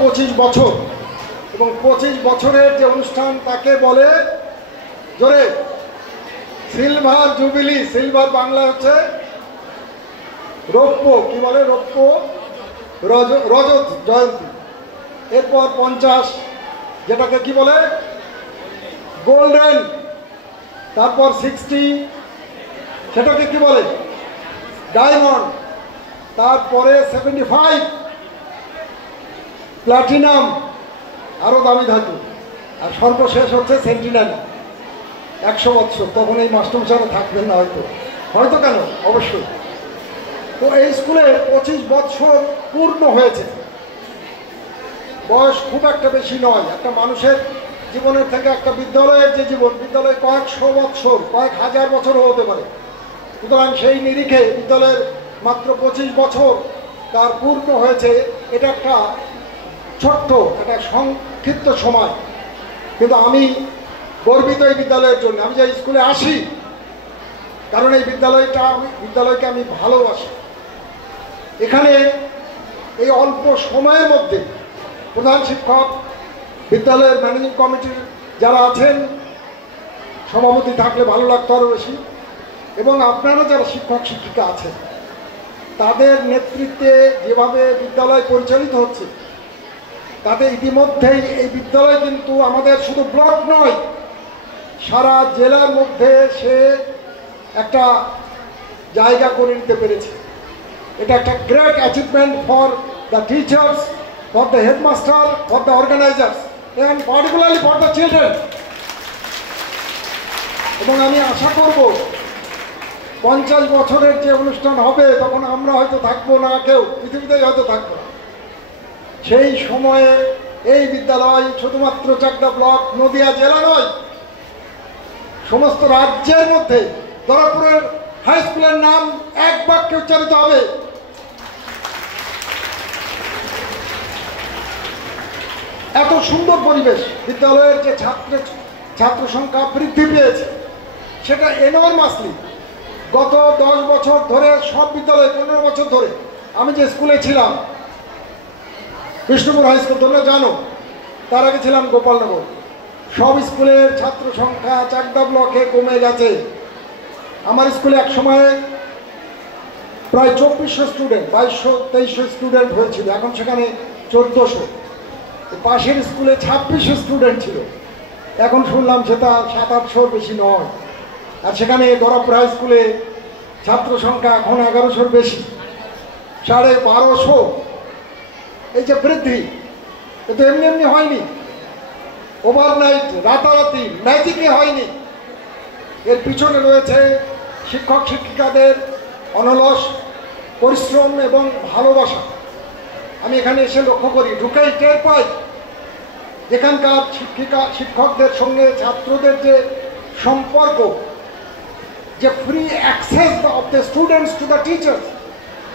25 বছর, এবং 25 বছরের যে অনুষ্ঠান তাকে বলে জোরে সিলভার জুবিলি। সিলভার বাংলা হচ্ছে রৌপ্য, কি বলে রৌপ্য, রজত জয়ন্তী। এরপর 50 যেটাকে কি বলে গোল্ডেন। তারপর 60 সেটাকে কি বলে ডায়মন্ড। তারপরে 75 প্লাটিনাম, আরও দামি ধাতু। আর সর্বশেষ হচ্ছে সেন্টিনারি, 100 বছর। তখন এই মাস্টারমশাইরা থাকবেন না হয়তো, হয়তো কেন, অবশ্যই। তো এই স্কুলে 25 বছর পূর্ণ হয়েছে। বয়স খুব একটা বেশি নয় একটা মানুষের জীবনের থেকে। একটা বিদ্যালয়ের যে জীবন, বিদ্যালয় কয়েকশো বছর, কয়েক হাজার বছরও হতে পারে। সুতরাং সেই নিরিখে বিদ্যালয়ের মাত্র 25 বছর তার পূর্ণ হয়েছে। এটা একটা ছোট্ট, একটা সংক্ষিপ্ত সময়, কিন্তু আমি গর্বিত এই বিদ্যালয়ের জন্য। আমি যে স্কুলে আসি, কারণ এই বিদ্যালয়কে আমি ভালোবাসি। এখানে এই অল্প সময়ের মধ্যে প্রধান শিক্ষক, বিদ্যালয়ের ম্যানেজিং কমিটির যারা আছেন, সভাপতি থাকলে ভালো লাগতো আরও বেশি, এবং আপনারা যারা শিক্ষক শিক্ষিকা আছেন, তাদের নেতৃত্বে যেভাবে বিদ্যালয় পরিচালিত হচ্ছে, তাতে ইতিমধ্যেই এই বিদ্যালয় কিন্তু আমাদের শুধু ব্লক নয়, সারা জেলার মধ্যে সে একটা জায়গা করে নিতে পেরেছে। এটা একটা great achievement for the teachers, for the headmaster, for the organisers, and particularly for the children. এবং আমি আশা করব 50 বছরের যে অনুষ্ঠান হবে, তখন আমরা হয়তো থাকবো না, কেউ পৃথিবীতেই হয়তো থাকবো না। সেই সময়ে এই বিদ্যালয় শুধুমাত্র চাকদা ব্লক, নদিয়া জেলা নয়, সমস্ত রাজ্যের মধ্যে দরাপুরের হাই স্কুলের নাম এক বাক্যে উচ্চারিত হবে। এত সুন্দর পরিবেশ, বিদ্যালয়ের যে ছাত্র সংখ্যা বৃদ্ধি পেয়েছে, সেটা এনর্মাসলি। গত 10 বছর ধরে সব বিদ্যালয়ে, 15 বছর ধরে আমি যে স্কুলে ছিলাম, বিষ্ণুপুর হাই স্কুল তোমরা জানো, তার আগে ছিলাম গোপালনগর, সব স্কুলের ছাত্র সংখ্যা চাকদা ব্লকে কমে গেছে। আমার স্কুলে এক সময়ে প্রায় 2400 স্টুডেন্ট, 2200-2300 স্টুডেন্ট হয়েছিল, এখন সেখানে 1400। পাশের স্কুলে 2600 স্টুডেন্ট ছিল, এখন শুনলাম সেটা 700-800 বেশি নয়। আর সেখানে দরাপুর হাই স্কুলে ছাত্র সংখ্যা এখন 1100-র বেশি, 1250। এই যে বৃদ্ধি, এ তো এমনি এমনি হয়নি, ওভারনাইট, রাতারাতি, ম্যাজিকে হয়নি। এর পিছনে রয়েছে শিক্ষক শিক্ষিকাদের অনলস পরিশ্রম এবং ভালোবাসা। আমি এখানে এসে লক্ষ্য করি, ঢুকেই টের পাই এখানকার শিক্ষকদের সঙ্গে ছাত্রদের যে সম্পর্ক, যে free access of the students to the teachers.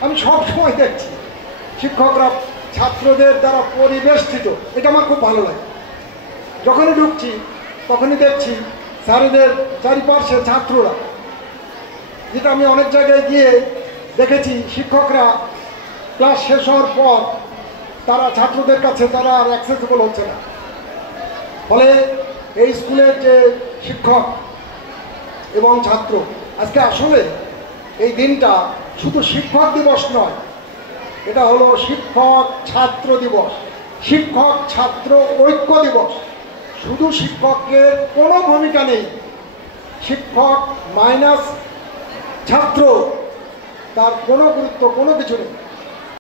আমি সবসময় দেখছি শিক্ষকরা ছাত্রদের দ্বারা পরিবেষ্টিত, এটা আমার খুব ভালো লাগে। যখনই ঢুকছি তখনই দেখছি স্যারেদের চারিপাশে ছাত্ররা, যেটা আমি অনেক জায়গায় গিয়ে দেখেছি, শিক্ষকরা ক্লাস শেষ হওয়ার পর তারা ছাত্রদের কাছে তারা আর অ্যাক্সেসেবল হচ্ছে না। ফলে এই স্কুলের যে শিক্ষক এবং ছাত্র, আজকে আসলে এই দিনটা শুধু শিক্ষক দিবস নয়, এটা হলো শিক্ষক ছাত্র দিবস, শিক্ষক ছাত্র ঐক্য দিবস। শুধু শিক্ষকের কোনো ভূমিকা নেই, শিক্ষক মাইনাস ছাত্র, তার কোনো গুরুত্ব, কোনো কিছু নেই।